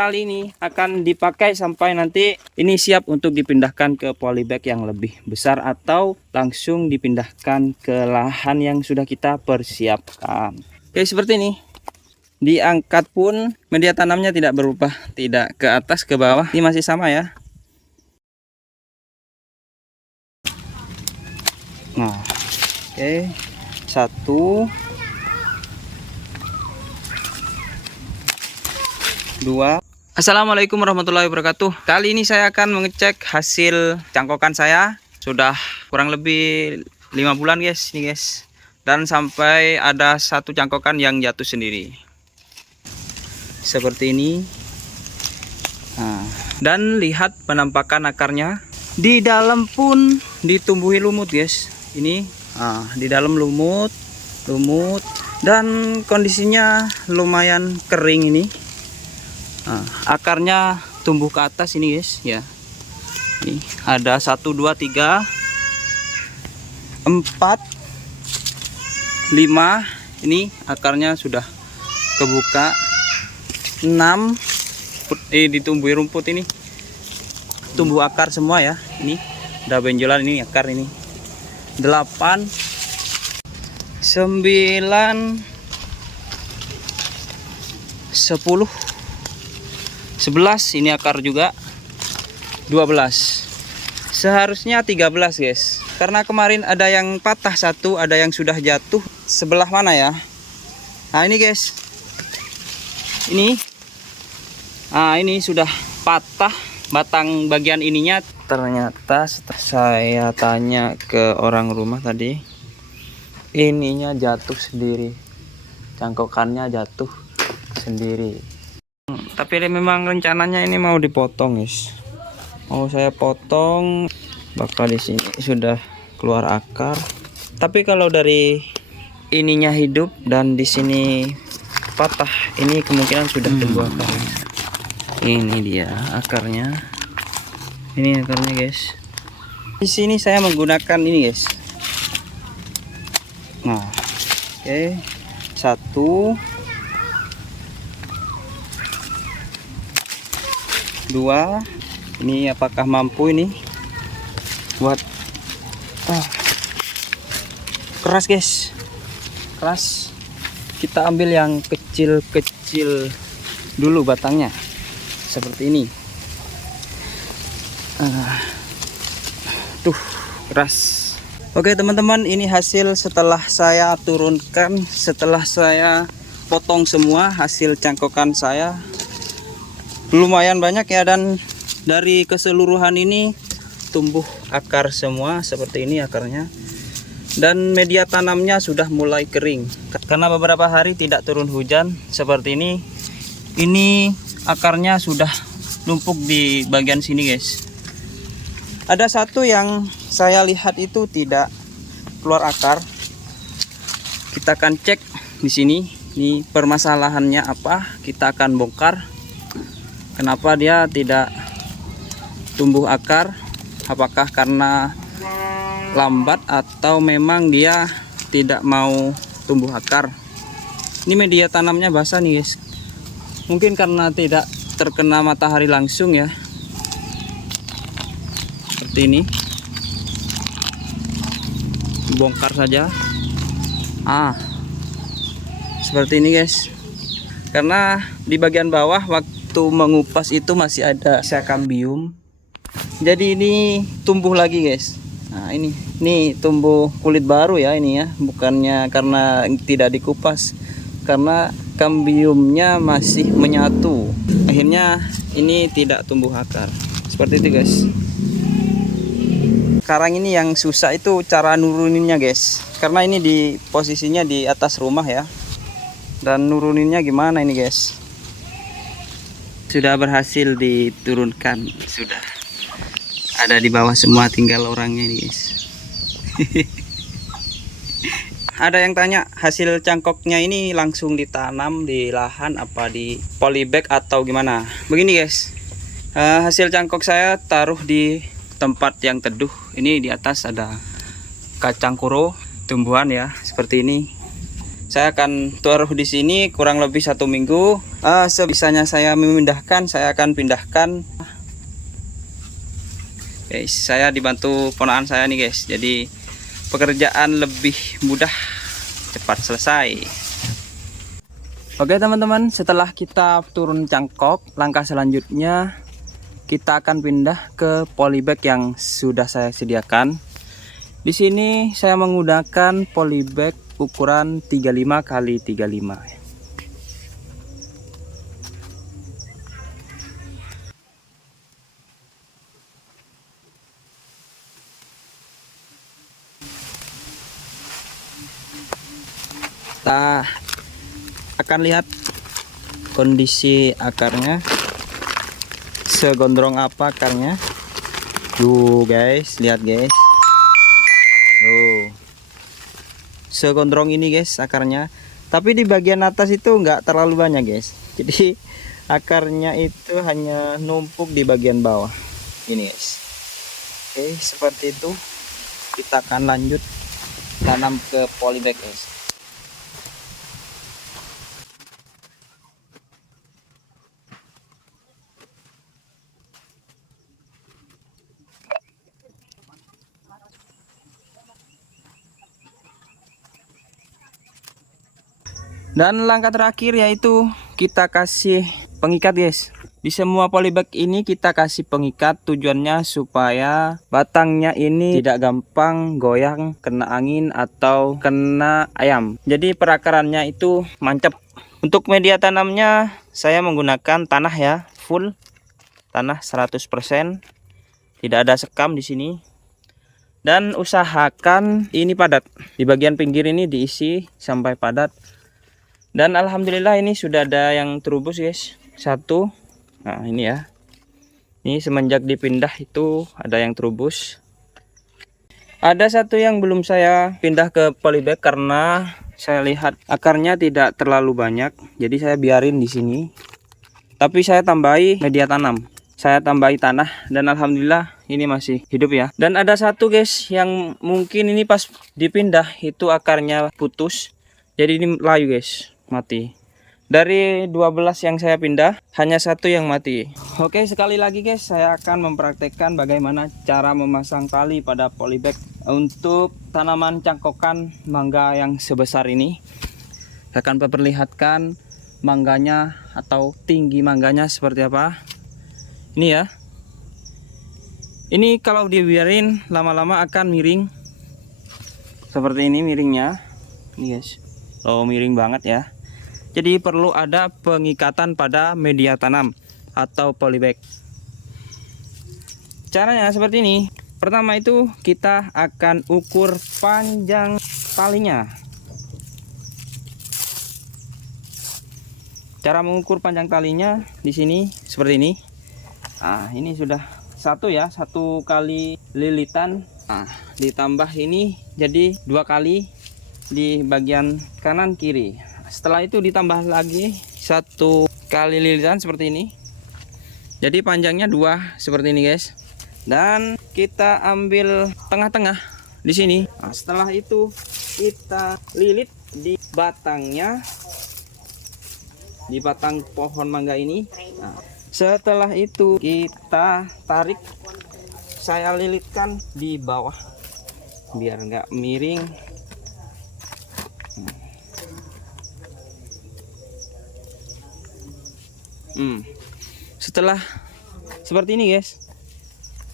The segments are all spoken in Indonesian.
Kali ini akan dipakai sampai nanti ini siap untuk dipindahkan ke polybag yang lebih besar atau langsung dipindahkan ke lahan yang sudah kita persiapkan. Oke, seperti ini. Diangkat pun media tanamnya tidak berubah, tidak ke atas ke bawah, ini masih sama ya. Nah, oke, 1, 2. Assalamualaikum warahmatullahi wabarakatuh. Kali ini saya akan mengecek hasil cangkokan saya. Sudah kurang lebih 5 bulan guys, nih guys. Dan sampai ada satu cangkokan yang jatuh sendiri. Seperti ini. Nah, dan lihat penampakan akarnya. Di dalam pun ditumbuhi lumut guys. Ini di dalam lumut dan kondisinya lumayan kering ini. Akarnya tumbuh ke atas ini guys ya. Ini ada 1, 2, 3, 4, 5. Ini akarnya sudah kebuka. 6 ditumbuhi rumput ini. Tumbuh akar semua ya. Ini udah benjolan ini akar ini. 8, 9, 10, 11, ini akar juga. 12. Seharusnya 13 guys. Karena kemarin ada yang patah satu, ada yang sudah jatuh. Sebelah mana ya? Nah ini guys. Ini. Nah ini sudah patah batang bagian ininya. Ternyata setelah saya tanya ke orang rumah tadi, ininya jatuh sendiri. Cangkokannya jatuh sendiri. Tapi memang rencananya ini mau dipotong guys. Mau saya potong, bakal di sini sudah keluar akar. Tapi kalau dari ininya hidup dan di sini patah, ini kemungkinan sudah tumbuh akar. Ini dia akarnya. Ini akarnya guys. Di sini saya menggunakan ini guys. Nah, oke. 1, 2. Ini apakah mampu ini buat keras guys, keras. Kita ambil yang kecil-kecil dulu batangnya seperti ini. Tuh keras. Oke teman-teman, ini hasil setelah saya turunkan, setelah saya potong semua hasil cangkokan saya. Lumayan banyak ya, dan dari keseluruhan ini tumbuh akar semua seperti ini akarnya. Dan media tanamnya sudah mulai kering karena beberapa hari tidak turun hujan seperti ini. Ini akarnya sudah numpuk di bagian sini guys. Ada satu yang saya lihat itu tidak keluar akar. Kita akan cek di sini. Ini permasalahannya apa? Kita akan bongkar. Kenapa dia tidak tumbuh akar? Apakah karena lambat atau memang dia tidak mau tumbuh akar? Ini media tanamnya basah nih guys. Mungkin karena tidak terkena matahari langsung ya. Seperti ini. Bongkar saja. Seperti ini guys. Karena di bagian bawah waktu mengupas itu masih ada sisa kambium. Jadi ini tumbuh lagi guys. Nah ini tumbuh kulit baru ya ini ya. Bukannya karena tidak dikupas, karena kambiumnya masih menyatu. Akhirnya ini tidak tumbuh akar. Seperti itu guys. Sekarang ini yang susah itu cara nuruninnya guys. Karena ini di posisinya di atas rumah ya. Dan nuruninnya gimana ini guys? Sudah berhasil diturunkan, sudah ada di bawah semua, tinggal orangnya ini guys. Ada yang tanya hasil cangkoknya ini langsung ditanam di lahan apa di polybag atau gimana? Begini guys, hasil cangkok saya taruh di tempat yang teduh. Ini di atas ada kacang koro tumbuhan ya seperti ini. Saya akan taruh di sini kurang lebih 1 minggu. Sebisanya saya memindahkan, saya akan pindahkan. Guys, saya dibantu ponakan saya nih guys, jadi pekerjaan lebih mudah, cepat selesai. Oke teman-teman, setelah kita turun cangkok, langkah selanjutnya kita akan pindah ke polybag yang sudah saya sediakan. Di sini saya menggunakan polybag ukuran 35 x 35. Kita akan lihat kondisi akarnya, segondrong apa akarnya. Guys, lihat guys. Segondrong ini guys akarnya. Tapi di bagian atas itu enggak terlalu banyak guys. Jadi akarnya itu hanya numpuk di bagian bawah. Ini guys. Oke, seperti itu. Kita akan lanjut tanam ke polybag guys. Dan langkah terakhir yaitu kita kasih pengikat guys. Di semua polybag ini kita kasih pengikat, tujuannya supaya batangnya ini tidak gampang goyang kena angin atau kena ayam. Jadi perakarannya itu mantap. Untuk media tanamnya saya menggunakan tanah ya, full tanah 100%. Tidak ada sekam di sini. Dan usahakan ini padat. Di bagian pinggir ini diisi sampai padat. Dan alhamdulillah ini sudah ada yang terubus guys, satu. Nah ini ya, ini semenjak dipindah itu ada yang terubus. Ada satu yang belum saya pindah ke polybag karena saya lihat akarnya tidak terlalu banyak, jadi saya biarin di sini. Tapi saya tambahi media tanam, saya tambahi tanah, dan alhamdulillah ini masih hidup ya. Dan ada satu guys yang mungkin ini pas dipindah itu akarnya putus, jadi ini layu guys, mati. Dari 12 yang saya pindah hanya satu yang mati. Oke, sekali lagi guys saya akan mempraktekkan bagaimana cara memasang tali pada polybag untuk tanaman cangkokan mangga yang sebesar ini. Saya akan memperlihatkan mangganya atau tinggi mangganya seperti apa. Ini ya, ini kalau dibiarin lama-lama akan miring seperti ini miringnya. Ini guys, oh miring banget ya. Jadi perlu ada pengikatan pada media tanam atau polybag. Caranya seperti ini. Pertama itu kita akan ukur panjang talinya. Cara mengukur panjang talinya di sini seperti ini. Nah, ini sudah satu ya, satu kali lilitan. Nah, ditambah ini jadi 2 kali di bagian kanan kiri. Setelah itu ditambah lagi 1 kali lilitan seperti ini. Jadi panjangnya 2 seperti ini guys. Dan kita ambil tengah-tengah di sini. Nah, setelah itu kita lilit di batangnya, di batang pohon mangga ini. Nah, setelah itu kita tarik. Saya lilitkan di bawah biar nggak miring. Setelah seperti ini guys,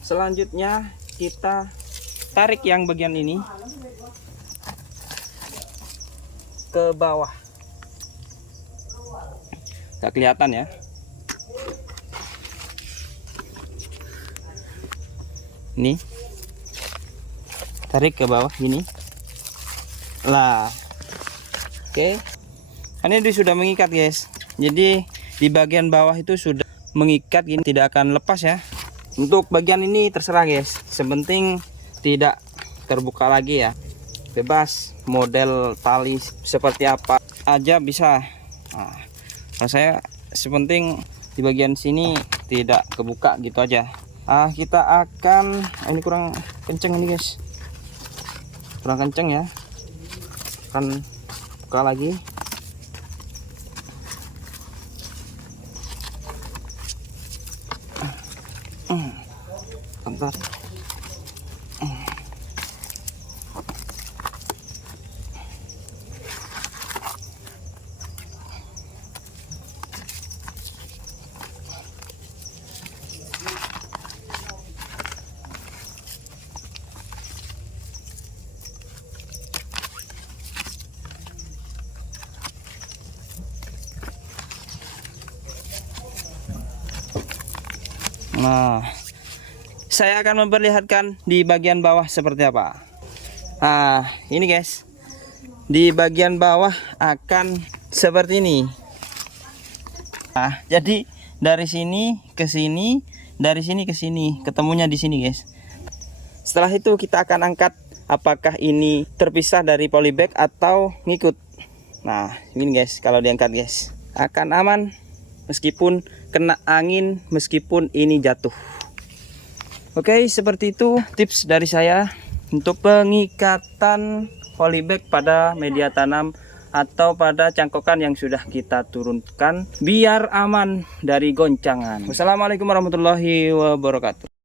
selanjutnya kita tarik yang bagian ini ke bawah. Nggak kelihatan ya. Ini tarik ke bawah gini lah. Oke, ini sudah mengikat guys. Jadi di bagian bawah itu sudah mengikat gini, tidak akan lepas ya. Untuk bagian ini terserah guys, sepenting tidak terbuka lagi ya, bebas model tali seperti apa aja bisa. Nah, kalau saya sepenting di bagian sini tidak kebuka gitu aja. Kita akan ini kurang kenceng ini guys, kurang kenceng ya, akan buka lagi. mantap. Nah, saya akan memperlihatkan di bagian bawah seperti apa. Nah, ini guys, di bagian bawah akan seperti ini. Nah, jadi dari sini ke sini, dari sini ke sini, ketemunya di sini guys. Setelah itu kita akan angkat apakah ini terpisah dari polybag atau ngikut. Nah, ini guys, kalau diangkat guys akan aman meskipun kena angin, meskipun ini jatuh. Oke, seperti itu tips dari saya untuk pengikatan polybag pada media tanam atau pada cangkokan yang sudah kita turunkan biar aman dari goncangan. Wassalamualaikum warahmatullahi wabarakatuh.